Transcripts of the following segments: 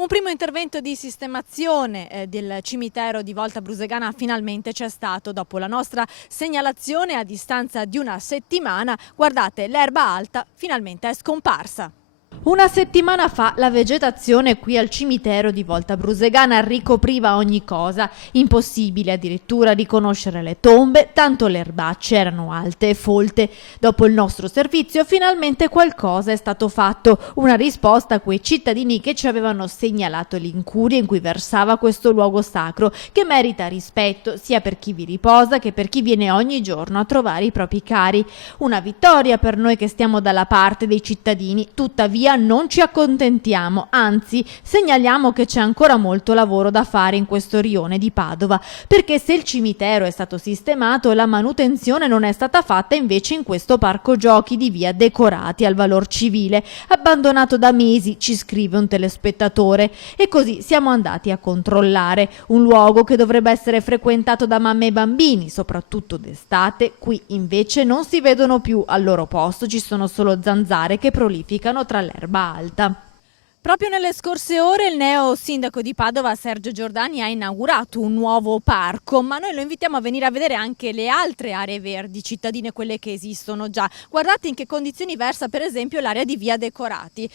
Un primo intervento di sistemazione del cimitero di Volta Brusegana finalmente c'è stato dopo la nostra segnalazione a distanza di una settimana. Guardate, l'erba alta finalmente è scomparsa. Una settimana fa la vegetazione qui al cimitero di Volta Brusegana ricopriva ogni cosa, impossibile addirittura riconoscere le tombe, tanto le erbacce erano alte e folte. Dopo il nostro servizio finalmente qualcosa è stato fatto, una risposta a quei cittadini che ci avevano segnalato l'incuria in cui versava questo luogo sacro, che merita rispetto sia per chi vi riposa che per chi viene ogni giorno a trovare i propri cari. Una vittoria per noi che stiamo dalla parte dei cittadini, tuttavia non ci accontentiamo, anzi segnaliamo che c'è ancora molto lavoro da fare in questo rione di Padova, perché se il cimitero è stato sistemato, la manutenzione non è stata fatta invece in questo parco giochi di via Decorati al valor civile, abbandonato da mesi, ci scrive un telespettatore, e così siamo andati a controllare un luogo che dovrebbe essere frequentato da mamme e bambini, soprattutto d'estate. Qui invece non si vedono più, al loro posto ci sono solo zanzare che prolificano tra l'erba alta. Proprio nelle scorse ore il neo sindaco di Padova Sergio Giordani ha inaugurato un nuovo parco, ma noi lo invitiamo a venire a vedere anche le altre aree verdi cittadine, quelle che esistono già. Guardate in che condizioni versa per esempio l'area di via Decorati,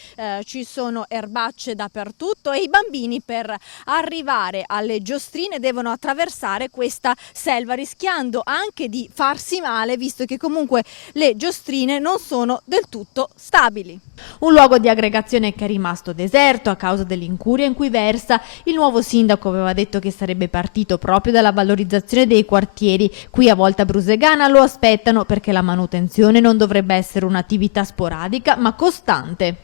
ci sono erbacce dappertutto e i bambini per arrivare alle giostrine devono attraversare questa selva rischiando anche di farsi male, visto che comunque le giostrine non sono del tutto stabili. Un luogo di aggregazione che è rimasto deserto a causa dell'incuria in cui versa. Il nuovo sindaco aveva detto che sarebbe partito proprio dalla valorizzazione dei quartieri. Qui a Volta Brusegana lo aspettano perché la manutenzione non dovrebbe essere un'attività sporadica ma costante.